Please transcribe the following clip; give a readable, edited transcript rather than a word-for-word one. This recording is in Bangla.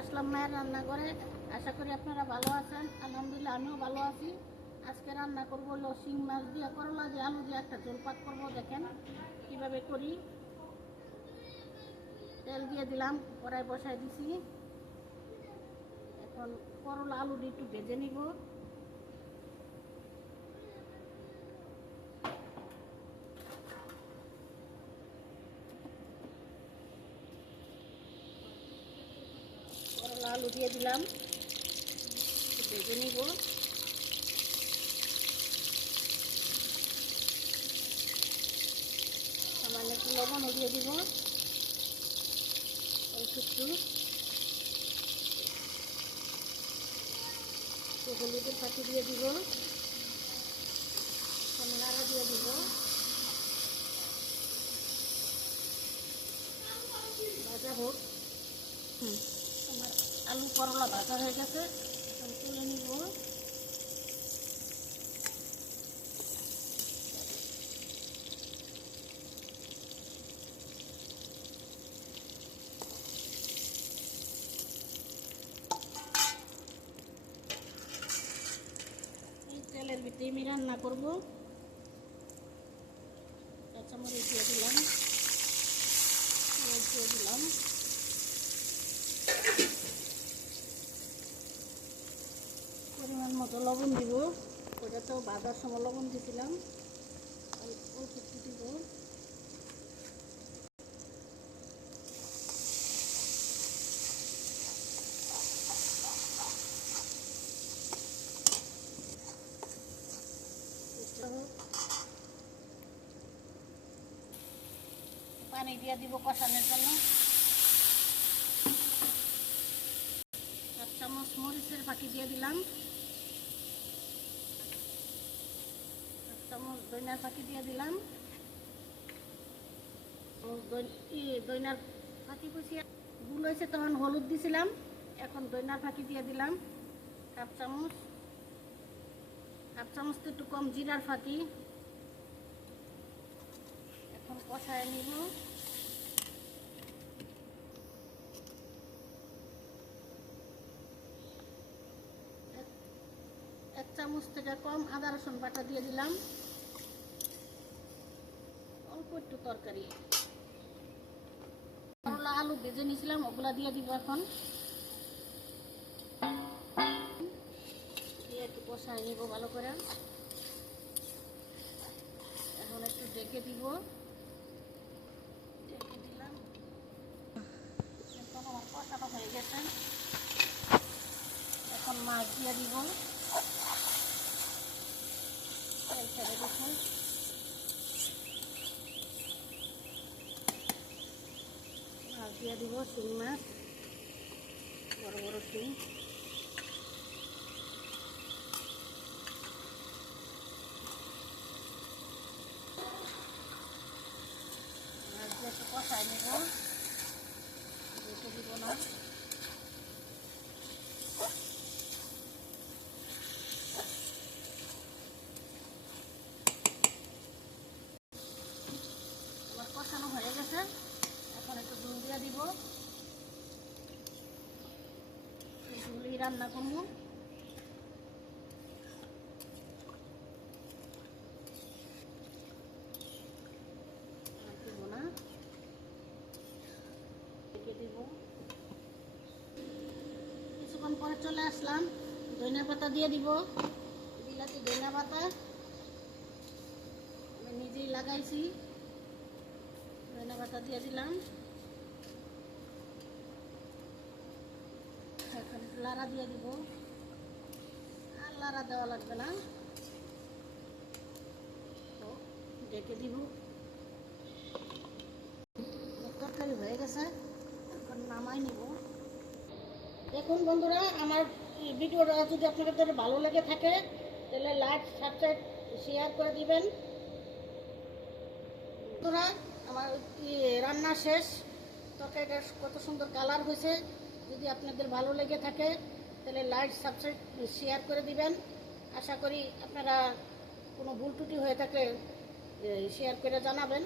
আসলাম মায়ের রান্নাঘরে। আশা করি আপনারা ভালো আছেন। আলহামদুলিল্লাহ আমিও ভালো আছি। আজকে রান্না করবো হলো শিং মাছ দিয়ে করলা দিয়ে আলু দিয়ে একটা ঝোল পাক করবো। দেখেন কীভাবে করি। তেল দিয়ে দিলাম, কড়াই বসাই দিছি। এখন করলা আলু দিয়ে একটু ভেজে নিব। করলা আলু দিয়ে দিলাম, ভেজে নিব। সামান্য একটু লবণও দিয়ে দিব, অল্প একটু হলুদের পাতি দিয়ে দিব, নাড়া দিয়ে দিব। ভাজা হোক। আমার আলু করলা ভাজা হয়ে গেছে, এখন তুলে নিব। এই তেলের ভিতরে আমি রান্না করবো। কাঁচামরিচ দিয়ে দিলাম, পেঁয়াজ দিয়ে দিলাম, পরিমাণ মতো লবণ দিব। ওটা তো ভাজার সময় লবণ দিয়েছিলাম, অল্প একটু দিব। পানি দিয়ে দিব কষানোর জন্য। 1 চামচ মরিচের ফাঁকি দিয়ে দিলাম, 1 চামচ দইনার ফাঁকি দিয়ে দিলাম। দইনার ফাঁকি পুষিয়ে ভুল হয়েছে, তখন হলুদ দিছিলাম। এখন দইনার ফাঁকি দিয়ে দিলাম 1/2 চামচ। 1/2 চামচ তো একটু কম জিরার ফাঁকি। এখন কষায় নিব। 1 চামচ থেকে কম আদা রসুন বাটা দিয়ে দিলাম। অল্প একটু তরকারি, করলা আলু ভেজে নিয়েছিলাম, ওগুলা দিয়ে দিব। এখন দিয়ে একটু কষায় নিব ভালো করে। এখন একটু ঢেকে দিব। ঢেকে দিলাম। এখন আমার কষানো হয়ে গেছে। এখন মাছ দিয়ে দিব। তেল ছেড়ে দিচ্ছি। মাছ দিয়ে দিব, শিং মাছ, বড় বড় শিং। মাছ দিয়ে একটু কষাই নেব, রেখে দিব না। আমার কষানো হয়ে গেছে। এখন একটু ঝোল দিয়ে দিব। ঝুলি রান্না করবো। দিব না, রেখে দিব। কিছুক্ষণ পরে চলে আসলাম। ধনিয়া পাতা দিয়ে দিব, বিলাতি ধনিয়া পাতা আমি নিজেই লাগাইছি। ধনিয়া পাতা দিয়ে দিলাম। এখন লাড়া দিয়ে দিব। আর লাড়া দেওয়া লাগবে না, তো ঢেকে দিব। তরকারি হয়ে গেছে, এখন নামাই নিব। দেখুন বন্ধুরা, আমার ভিডিওটা যদি আপনাদের ভালো লেগে থাকে তাহলে লাইক, সাবস্ক্রাইব, শেয়ার করে দিবেন। বন্ধুরা, আমার রান্না শেষ। তরকারিটা কত সুন্দর কালার হয়েছে। যদি আপনাদের ভালো লেগে থাকে তাহলে লাইক, সাবস্ক্রাইব, শেয়ার করে দিবেন। আশা করি আপনারা কোনো ভুল ত্রুটি হয়ে থাকলে শেয়ার করে জানাবেন।